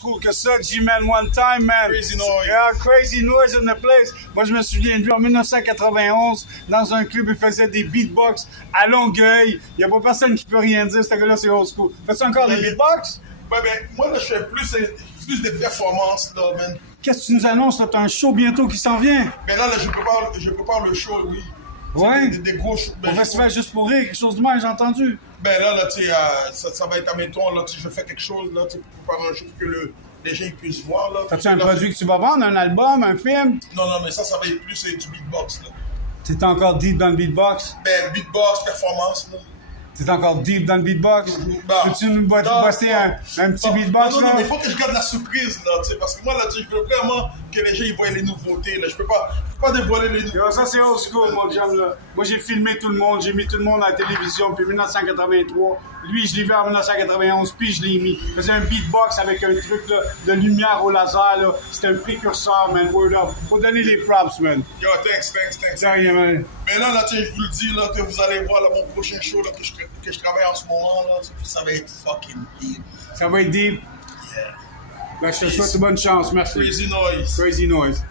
Cool que ça, G-Man one time, man. Crazy noise. Yeah, crazy noise in the place. Moi, je me souviens de lui en 1991, dans un club, il faisait des beatbox à Longueuil. Il n'y a pas personne qui peut rien dire. Ce gars-là, c'est old school. Fais-tu encore des beatbox? Ouais, ben, moi, là, je fais plus des performances, là, man. Qu'est-ce que tu nous annonces, là? T'as un show bientôt qui s'en vient. Mais là, je prépare le show, oui. Ouais. Des gros shows. Au festival Juste pour rire, quelque chose de mal, j'ai entendu. Ben là, tu sais, ça va être, admettons, là, je fais quelque chose, là, tu sais, pour préparer un show pour que les gens puissent voir, là. T'as-tu un produit que tu vas vendre, un album, un film? Non, mais ça va être plus du beatbox, là. T'es encore deep dans le beatbox? Ben, beatbox, performance, là. T'es encore deep dans le beatbox? Bah, Peux-tu nous poster un petit beatbox, non, là? mais il faut que je garde la surprise, là, tu sais, parce que moi, là, tu sais, je veux vraiment que les gens ils voient les nouveautés, là. Je peux pas dévoiler les nouveautés. Yo, ça, c'est old school, mon chum, là. Moi, j'ai filmé tout le monde, j'ai mis tout le monde à la télévision, puis 1983. Lui, je l'ai vu en 1991, puis je l'ai mis. Il faisait un beatbox avec un truc, là, de lumière au laser, là. C'était un précurseur, man, word up. Faut donner les props, man. Yo, thanks. C'est rien, man. Mais là, tu sais, je vous le dis, là, que vous allez voir, là, mon prochain show, là, que je travaille en ce moment, là, ça va être fucking deep. Ça va être deep. Yeah. Ben, je te souhaite bonne chance, merci. Crazy noise. Crazy noise.